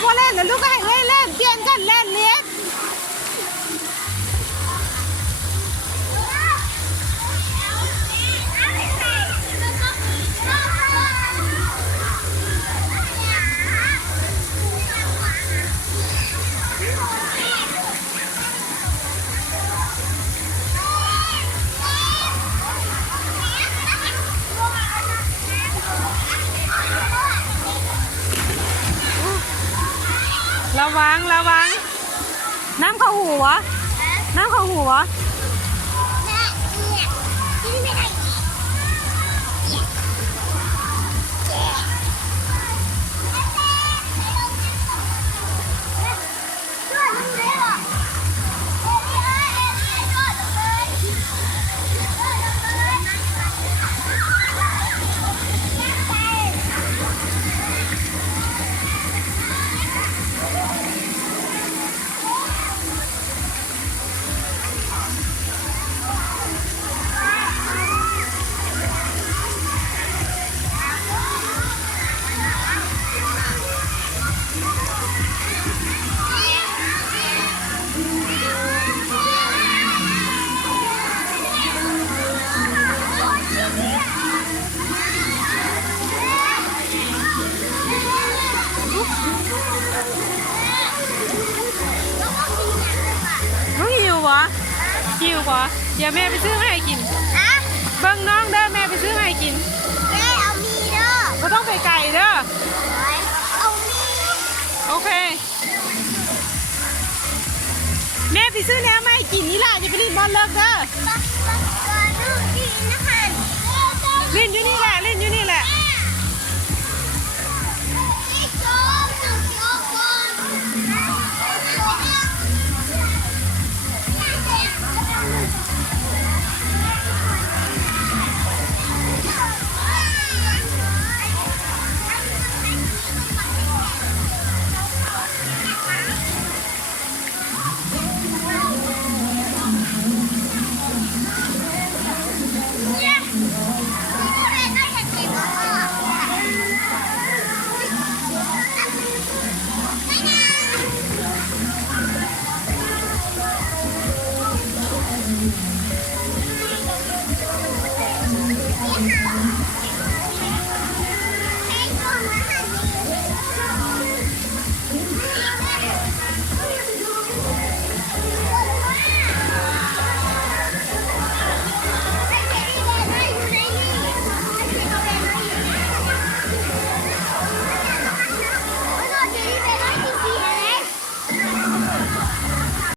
พอเล่นแล้วลูกก็ให้เอ้ยเล่นเปลี่ยนกันเล่นเลี้ยงระวังระวังน้ำเข้าหูวะน้ำเข้าหูวะหิวปะเดี๋ยวแม่ไปซื้อให้กินเบิ้งน้องเด้อแม่ไปซื้อให้กินแม่เอามีเด้อก็ต้องไปไก่เด้อเอามีโอเคแม่ไปซื้อแนวไม่กินนี่ล่ะจะไปรีบบอลเลิกเด้อเล่นอยู่นี่แหละเล่นอยู่นี่